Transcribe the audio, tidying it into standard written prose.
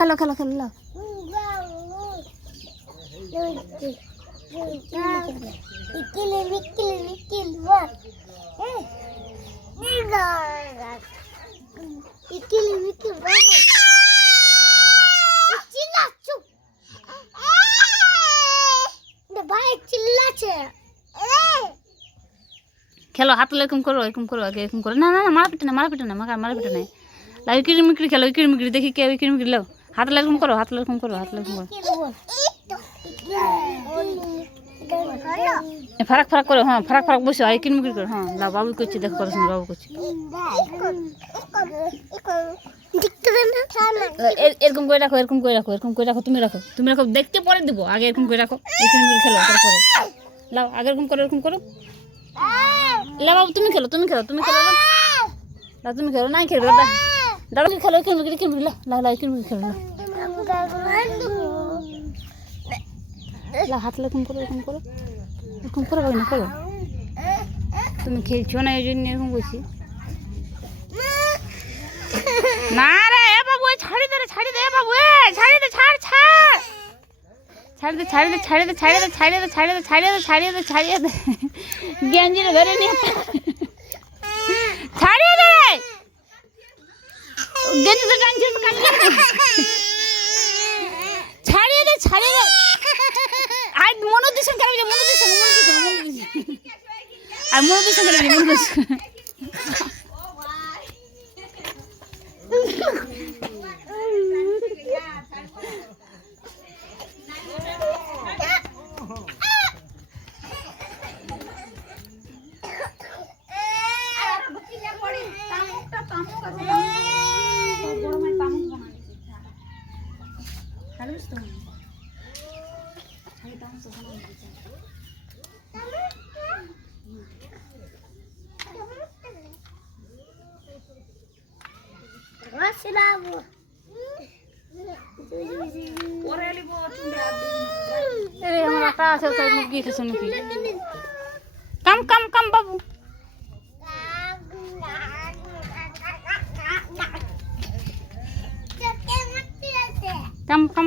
খেলো খেলো খেলো লাও। খেলো হাত এরকম করো আগে এরকম করো। না না না মারা পিটে না মারা পিটে না। লাও কিড়মিকড়ি খেলো কিড়মিকড়ি দেখি কে কিড়মিকড়ি লাও। হাত এরকম করো ফারাক ফারাক করো। হ্যাঁ ফারাক বসো আর কিড়মিকড়ি করো। হ্যাঁ লাও বাবু করছি দেখো করো বাবু করছি। এরকম করে রাখো তুমি রাখো দেখতে পরে দিব। আগে এরকম করে রাখো কিড়মিকড়ি খেলো তারপরে লাও। আগে এরকম করো লা বাবু তুমি খেলো লাও তুমি খেলো নাই খেলবে দাদা খেলো কিড়মিকড়ি লাও কিড়মিকড়ি খেলো লাও। হাত এরকম করো না করো। তুমি খেলছো না এই জন্য এরকম বলছি। না রে বাবু ছাড়ি দে বাবু ছাড়ি দে গেঞ্জি ধরে নিয়ে ছাড়িয়ে দে গেঞ্জি তো টানছিস ছাড়িয়ে দে আর মনে দিচ্ছেন কেন আর মনে দিচ্ছেন কাম বাবু কাম